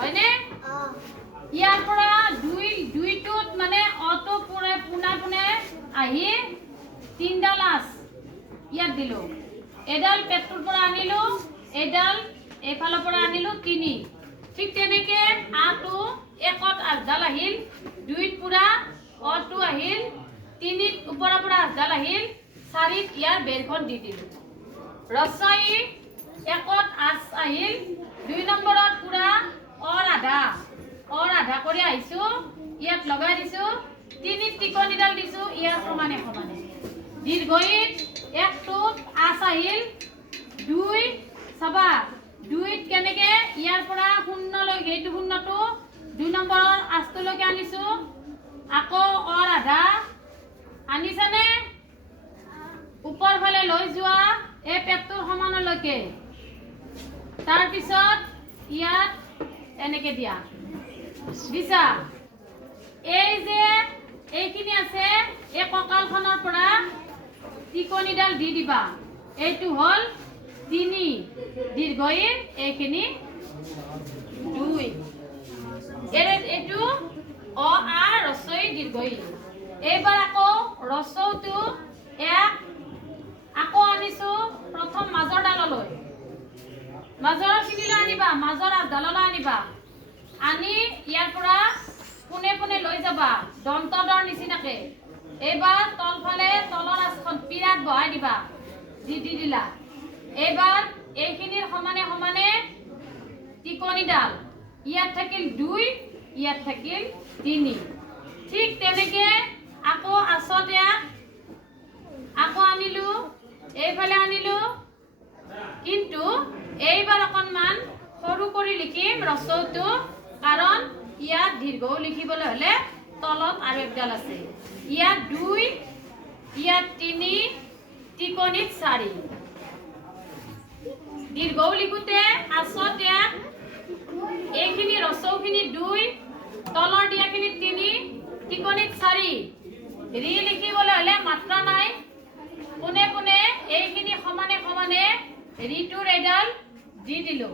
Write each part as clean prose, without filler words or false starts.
হয়নে ইয়াৰ পৰা দুইটোত মানে অটো পুৰে পুনা পুনে আহি তিনডাল আছ ইয়াত দিলো এডাল পেট্টোৰ পৰা আনিলো এডাল এফালৰ পৰা আনিলো তিনি ঠিক তেনেকে আটো একত আঠডাল আহিল দুইত পুৰা অটো আহিল তিনিত ওপৰৰ পৰা আঠডাল আহিল চাৰিত ইয়াৰ বেৰখন দি দিলো ৰসাই একত আছ আহিল দুই নম্বৰত পুৰা অৰ আধা কৰি আহিছো ইয়াত লগাই দিছো তিনিত টিকনিডাল দিছো ইয়াৰ সমানে সমানে দীৰ্ঘইত একটোত আছ আহিল দুই চাবা দুইত কেনেকে ইয়াৰ পৰা শূন্যলৈকে এইটো শূন্যটো দুই নম্বৰৰ আছটোলৈকে আনিছো আকৌ অৰ আধা আনিছানে ওপৰ ফালে লৈ যোৱা এই পেটটোৰ সমানলৈকে তাৰ পিছত ইয়াত এনেকে দিয়া দিছা এই যে এইখিনি আছে এই কঁকালখনৰ পৰা টিকনিডাল দি দিবা এইটো হল তিনি দীৰ্ঘইৰ এইখিনি দুই এইটো অ আ ৰসই দীৰ্ঘই এইবাৰ আকৌ ৰসৌটো এক আকৌ আনিছো প্ৰথম মাজৰ ডাললৈ মাজৰ খিনিলৈ আনিবা মাজৰ আঠডাললৈ আনিবা আনি ইয়াৰ পৰা পুনে পুনে লৈ যাবা দন্তদৰ নিচিনাকে এইবাৰ তলফালে তলৰ আছখন পিৰাত বহাই দিবা দি দিলা এইবাৰ এইখিনিৰ সমানে সমানে টিকনিডাল ইয়াত থাকিল দুই ইয়াত থাকিল তিনি ঠিক তেনেকে আকৌ আছতে আকৌ আনিলো এইফালে আনিলো কিন্তু এইবাৰ অকণমান সৰু কৰি লিখিম ৰসৌটো কাৰণ ইয়াত দীৰ্ঘও লিখিবলৈ হলে তলত আৰু একডাল আছে ইয়াত দুই ইয়াত তিনি টিকনিত চাৰি দীৰ্ঘও লিখোতে আছত এইখিনি ৰসৌখিনি দুই তলৰ দিয়াখিনি তিনি টিকনিত চাৰি ৰি লিখিবলৈ হলে মাত্ৰা নাই পুনে পুনে এইখিনি সমানে সমানে ৰিটোৰ এডাল দি দিলো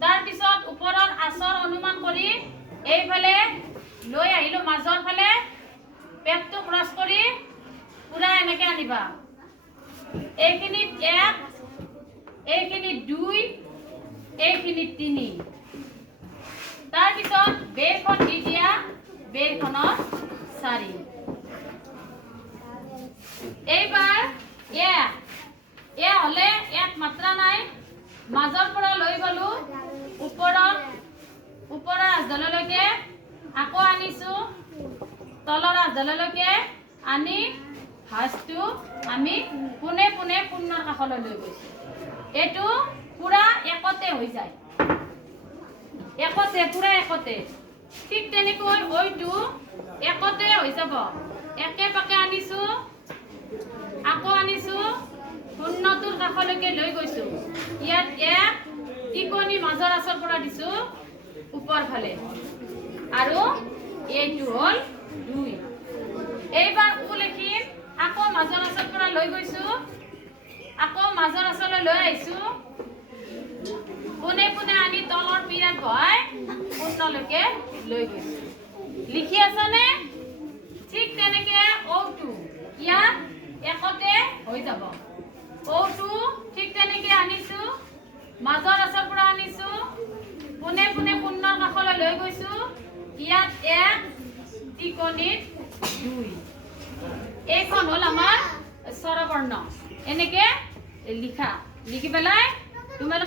তাৰ পিছত ওপৰৰ আছৰ অনুমান কৰি এইফালে লৈ আহিলো মাজৰ ফালে পেটটো ক্ৰছ কৰি পুৰা এনেকে আনিবা এইখিনিত এক এইখিনিত দুই এইখিনিত তিনি তাৰ পিছত বেৰখন দি দিয়া বেৰখনত চাৰি এইবাৰ এ হলে এক মাত্ৰা নাই মাজৰ পৰা লৈ গলো ওপৰৰ আজডাললৈকে আকৌ আনিছো তলৰ আজডাললৈকে আনি ভাঁজটো আমি পুনে পুনে শূন্যৰ কাষলৈ লৈ গৈছো এইটো পুৰা একতে হৈ যায় পুৰা একতে ঠিক তেনেকৈ ওইটো একতে হৈ যাব একে পাকে আনিছো আকৌ আনিছো শূন্যটোৰ কাষলৈকে লৈ গৈছো ইয়াত এক টিকনি মাজৰ আছৰ পৰা দিছো ওপৰ ফালে আৰু এইটো হল দুই এইবাৰ উ লিখিম আকৌ মাজৰ আছৰ পৰা লৈ গৈছো আকৌ মাজৰ আছলৈ লৈ আহিছো পুনে পুনে আনি তলৰ পিৰাত বহাই শূন্যলৈকে লৈ গৈছো লিখি আছানে ঠিক তেনেকে ওটো ইয়াত একতে হৈ যাব ওটো ঠিক তেনেকে আনিছো মাজৰ আছৰ পৰা আনিছো পুনে পুনে শূন্যৰ কাষলৈ লৈ গৈছো ইয়াত এক টিকনিত দুই এইখন হল আমাৰ স্বৰবৰ্ণ এনেকে লিখি পেলাই তোমালোকে